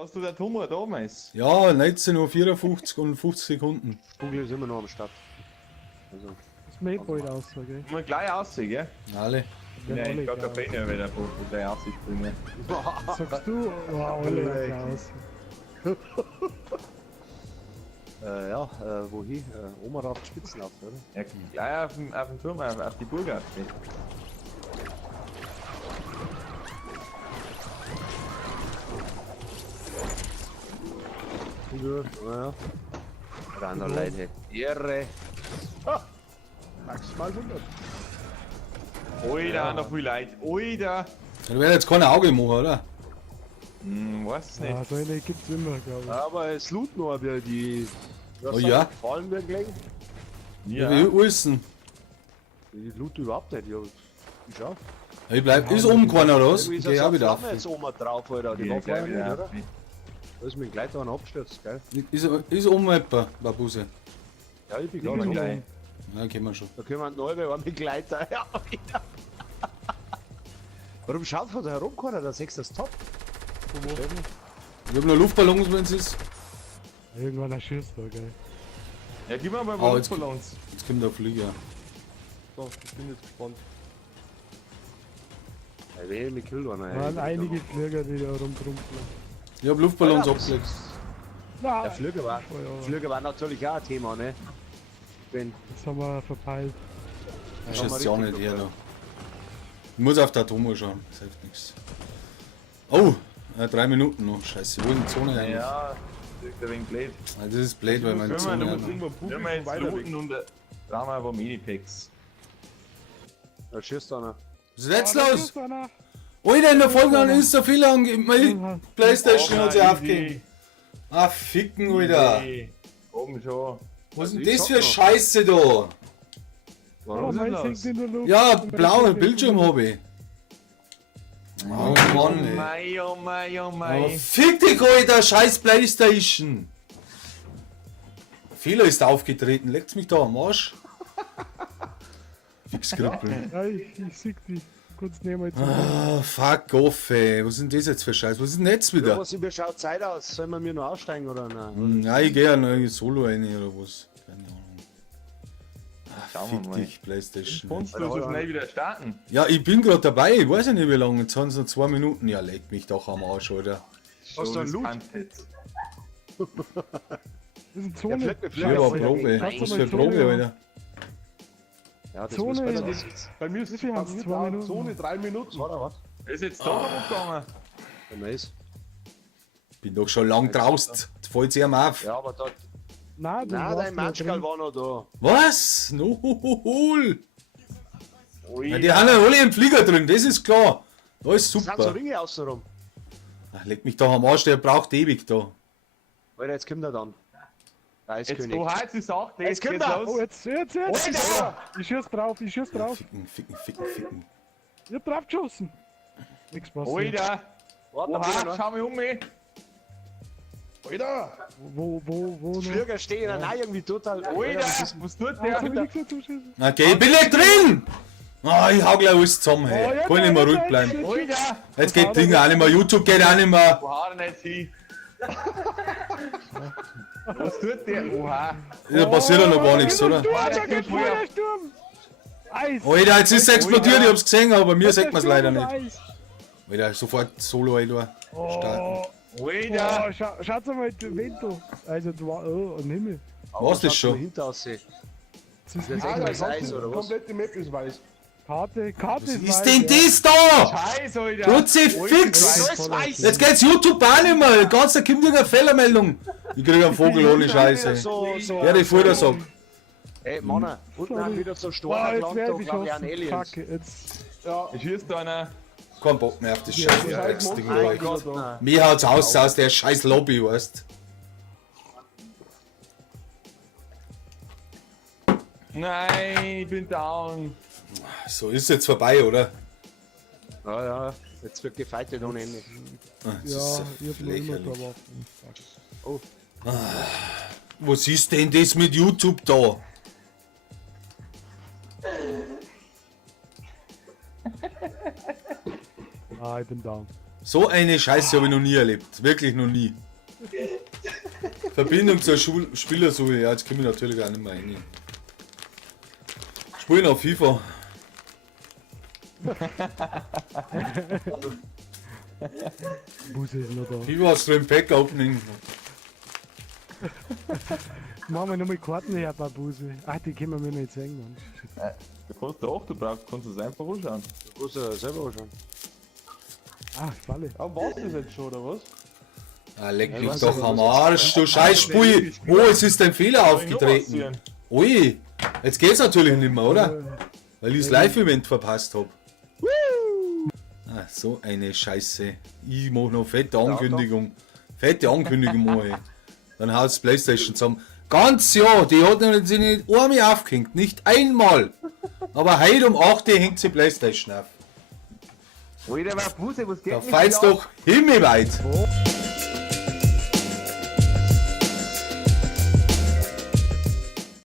Hast du den Hummer damals? Ja, 19:54 und 50 Sekunden. Google ist immer noch am Start. Also, Das Mayboy raus, gell? Mal gleich aussehen, gell? Alle. Ja, alle ich gar kein gleich Fehler, wenn der Foto gleich ausspringen. Sagst du? Wow, alle raus. wohin? Oma auf die Spitzen auf, oder? Ja, gleich auf den Turm, auf die Burg aufstehen. Ja. Rander Leute. Irre. Maximal 100. Alter, noch viel Leute. Alter! Du werden jetzt keine Auge machen, oder? Weiß nicht. Ja, so eine gibt's immer, glaube ich. Aber es loot nur wieder die. Oh ja. Fallen wir gleich. Ja. Wie ist denn? Die loot überhaupt nicht. Ja, ich schau. Ich bleib. Ist oben keiner, oder was? Irgendwie ist Geh auch wieder auf. jetzt Oma drauf, Alter. Die Die war gleich vorher nicht, wieder oder? auf. Da ist mir gleich da ein abgestürzt, gell? Ist oben jemand, Babuse? Ja, ich bin Ja, gerade gleich. Ja, kennen wir schon. Da können wir neue einen Begleiter. Ja, wieder. Warum schaut von da herum keiner? Da sechst das Top. Ich hab noch Luftballons, wenn es ist. Irgendwann ein Schuss da, gell? Ja, gib mir mal Oh, mal jetzt- Luftballons. Jetzt kommt der Flieger. So, ich bin jetzt gespannt. Ja, wer mich killt einer. Da waren einige Flieger, die da rumtrumpeln. Ich hab Luftballons Ja, abgelegt. Na, Der Flüge war, Oh ja. Flüge war natürlich auch ein Thema, ne? Wenn, das haben wir verpeilt. Ich Ja, schießt mal ja auch richtig nicht her, dabei. da. Ich muss auf der Atomo schauen, das hilft nichts. Oh, 3 Minuten noch, scheiße. Wo in die Zone eigentlich? Ja, das ist ein wenig blöd. Das ist blöd, weil meine Zone Wenn hat. wir jetzt looten und brauchen wir aber Minipacks. da schießt einer. Was ist jetzt da los? ist einer. Alter, in der Folge an ist so viel lang. Meine Ja. Playstation hat sie Easy. aufgegeben. Ah, ficken, Alter. Nee, oben schon. Was ist denn Also ich das sag für noch. Scheiße da? Oh, Was ist mein los? hängt in der Luft. Ja, Mein blauen hängt Bildschirm habe ich. Oh Mann, ey. Mei, oh mei, oh Oh, mei. fick dich, Alter, scheiß Playstation. Fehler ist aufgetreten, leckt's mich da am Arsch. Fix Krippel. Ja, ich sieg die. Kurz nehmen wir jetzt. Ah, fuck off, ey. Was ist denn das jetzt für Scheiß? Was ist denn jetzt Ja, wieder? was mir schaut Zeit aus? Sollen wir mir noch aussteigen oder nein? Nein, ich geh ja noch Solo rein oder was. Keine Ahnung. Schauen wir Fick mal. dich, Playstation. Kannst du so schnell wieder starten? Ja, ich bin gerade dabei, ich weiß ja nicht wie lange. Jetzt haben sie noch 2 Minuten. Ja, leck mich doch am Arsch, oder? Hast du einen Loot? Das ist eine Der Zone. Fleck mit Ich hab eine Probe. Kannst du Was mal für Zone Probe, machen? Alter? Ja, das Zone muss man ist- dann Bei mir ist es Wie viel haben's? 2 Minuten? Zone 3 Minuten. Oder was? Ist jetzt da rumgegangen? Nice. Bin doch schon lang draußen. Jetzt fällt's ihm auf. Ja, aber da. Nein, Nein, dein Matschgal war noch da. Was? Nohol. Ui. Ja, die haben ja alle im Flieger drin, das ist klar. Alles Sind so super. Ringe außenrum. Ach, leck mich doch am Arsch, der braucht ewig da. Alter, jetzt kommt er dann. Da ist Jetzt König. du halt die Sache, Jetzt kommt er. Oh, jetzt. Alter! Ich schieß drauf, ich schieß drauf. Ficken, ficken, ficken, ficken. Ich hab drauf geschossen. Nix passiert. Alter! Warte, da Oha, noch. schau mich um mich! Alter! Wo noch? Flüger stehen dann auch irgendwie total. Alter! Was tut Ah, hab ich der? nichts dazu schießen. Okay, ich bin nicht drin! Ah, ich hau gleich alles zusammen, hey. Oh, ja, Kann nicht mehr ja, ruhig ja, bleiben. ja. Alter! Jetzt geht Dinge auch nicht mehr, YouTube geht auch nicht mehr. Wo haut er nicht hin? Was tut der? Oha! Da passiert ja noch gar nichts, oder? Sturm, Ah, da der geht geht Feuer. Feuersturm! Eis! Alter, jetzt ist es explodiert, ich hab's gesehen, aber mir sieht man's leider nicht. Eis. Alter, sofort Solo, Alter. Starten. Alter! Oh, schaut mal den Vento. Also, du war, oh, am Himmel. Was ist schon? Hinter aussehen. Das ist Jetzt nicht echt echt das Eis oder was? Komplette Map ist weiß. Karte Was ist ist weiß, denn ja. das da? Scheiß, Alter! Kruzifix! Alter, ist weiß. Jetzt geht's YouTube auch nicht mehr. Ganz da kommt irgendeine Fehlermeldung. Ich krieg einen Vogel ohne Scheiße. Ja, die Fuhr das ab. Ey, Mann, unten haben wieder so Oh, Storch jetzt gelandet, werde da ich glaube ich an geschossen. Aliens. Kacke, jetzt. Ja, Ich schieß da einer. Kein Bock mehr auf das scheiß Drecksding. Mein Leute. Gott, nein. Mir haut's aus der scheiß Lobby, weißt. Nein, ich bin down. So ist jetzt vorbei, oder? Ja, ja, jetzt wird gefeitet ohne Ende. Das Ja, ist ich hab noch immer lächerlich. da Waffen. Fuck. Was ist denn das mit YouTube da? Ah, ich bin down. So eine Scheiße habe ich noch nie erlebt. Wirklich noch nie. Verbindung zur Spielersuche. Ja, jetzt komme ich natürlich auch nicht mehr rein. Spielen auf FIFA. Buse ist noch da. FIFA Stream Pack Opening. Machen wir nochmal Karten her, paar Buse. Ach, die können wir mir nicht sehen, Mann. Du kannst doch, du kannst es einfach anschauen. Du musst ja selber anschauen. Ah, Falle. Aber war's das jetzt schon, oder was? Ah, leck mich was doch ist am das? Arsch, du scheiß Spui. Oh, es ist ein Fehler aufgetreten. Ui, jetzt geht's natürlich nicht mehr, oder? Weil ich das Live-Event verpasst habe. Ah, so eine Scheiße. Ich mache noch fette Ankündigung. Fette Ankündigung mache ich. Dann haut's Playstation zusammen. Ganz ja, die hat sich nicht einmal aufgehängt. Nicht einmal. Aber heute um 8 Uhr hängt sie Playstation auf. Alter, was Buse, was geht Da mit feilt's dir doch himmelweit. Oh.